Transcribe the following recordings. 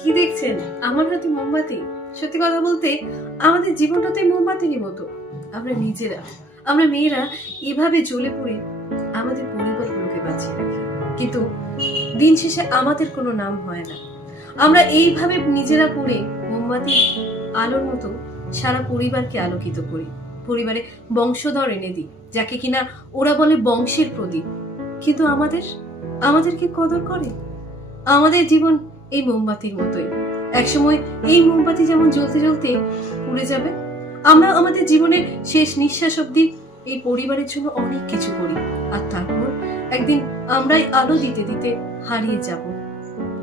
কি দেখছেন আমার হাতে মোমবাতি? সত্যি কথা বলতে আমাদের জীবনটাতে মোমবাতিরই মতো। আমরা নিজেরা, আমরা মেয়েরা এভাবে জ্বলে পড়ে আমাদের পরিবারগুলোকে বাঁচিয়ে রাখি, কিন্তু দিন শেষে আমাদের কোনো নাম হয় না। আমরা এইভাবে নিজেরা পড়ে মোমবাতির আলোর মতো সারা পরিবারকে আলোকিত করি, পরিবারে বংশধর এনে দিই, যাকে কিনা ওরা বলে বংশের প্রদীপ। কিন্তু আমাদেরকে কদর করে? আমাদের জীবন এই মোমবাতির মতোই। একসময় এই মোমবাতি যেমন জ্বলতে জ্বলতে পুড়ে যাবে, আমরা আমাদের জীবনের শেষ নিঃশ্বাস অবধি এই পরিবারের জন্য অনেক কিছু করি, আর তারপর একদিন আমরাই আলো দিতে দিতে হারিয়ে যাব।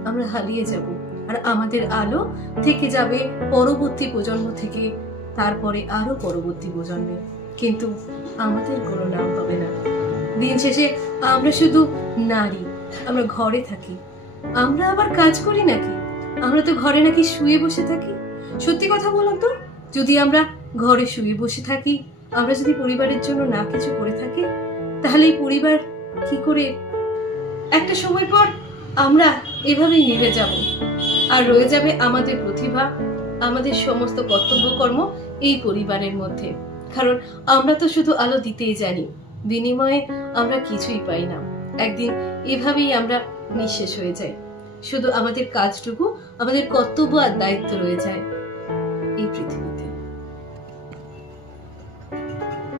আমরা হারিয়ে যাব, আর আমাদের আলো থেকে যাবে পরবর্তী প্রজন্ম থেকে, তারপরে আরো পরবর্তী প্রজন্মে, কিন্তু আমাদের কোনো নাম হবে না। দিন শেষে আমরা শুধু নারী, আমরা ঘরে থাকি। আমরা আবার কাজ করি নাকি? আমরা তো ঘরে নাকি শুয়ে বসে থাকি। সত্যি কথা বলো তো, যদি আমরা ঘরে শুয়ে বসে থাকি, আমরা যদি পরিবারের জন্য না কিছু করে থাকি, তাহলে এই পরিবার কি করে? একটা সময় পর আমরা এভাবেই নিভে যাব, আর রয়ে যাবে আমাদের প্রতিভা, আমাদের সমস্ত কর্তব্যকর্ম এই পরিবারের মধ্যে। কারণ আমরা তো শুধু আলো দিতেই জানি, বিনিময়ে আমরা কিছুই পাই না। একদিন এভাবেই আমরা নিঃশেষ হয়ে যাই। শুধু আমাদের কাজটুকু, আমাদের কর্তব্য আর দায়িত্ব রয়ে যায় এই পৃথিবীতে।